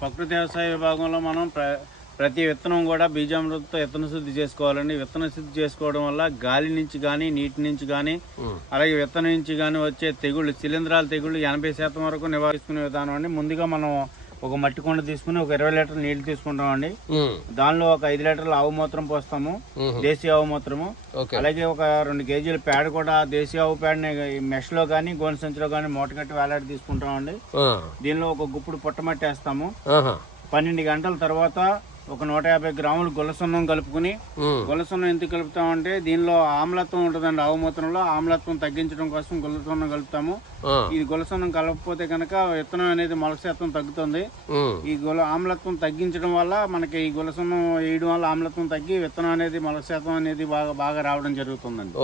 ప్రకృతి వ్యవసాయ విభాగంలో మనం ప్రతి విత్తనం కూడా బీజామృతంతో విత్తన శుద్ధి చేసుకోవాలండి. విత్తన శుద్ధి చేసుకోవడం వల్ల గాలి నుంచి కానీ నీటి నుంచి కానీ అలాగే విత్తనం నుంచి కానీ వచ్చే తెగుళ్ళు శిలీంధ్రాల తెగుళ్ళు 80% వరకు నివారించుకునే విధానం అండి. ముందుగా మనం ఒక మట్టి కుండ తీసుకుని ఒక 20 లీటర్ల నీళ్లు తీసుకుంటాం అండి. దానిలో ఒక 5 లీటర్ల ఆవు మూత్రం పోస్తాము, దేశీ ఆవు మూత్రము. అలాగే ఒక 2 కేజీల పేడ కూడా దేశీ ఆవు పేడని మెష్ లో గానీ గోనె సంచిలో గానీ మూట కట్టి వేలాడి తీసుకుంటాం అండి. దీనిలో ఒక గుప్పుడు పుట్టమట్టి వేస్తాము. 12 గంటల తర్వాత ఒక 150 గ్రాములు గుల్లసున్నం కలుపుకుని, గుల్లసున్నం ఎందుకు కలుపుతామంటే దీనిలో ఆమ్లత్వం ఉంటుందండి. ఆవు మూత్రంలో ఆమ్లత్వం తగ్గించడం కోసం గుల్లసున్నం కలుపుతాము. ఈ గుల్లసున్నం కలపకపోతే కనుక విత్తనం అనేది మొలక శాతం తగ్గుతుంది. ఈ ఆమ్లత్వం తగ్గించడం వల్ల మనకి ఈ గుల్లసున్నం వేయడం వల్ల ఆమ్లత్వం తగ్గి విత్తనం అనేది మొలక శాతం అనేది బాగా రావడం జరుగుతుందండి.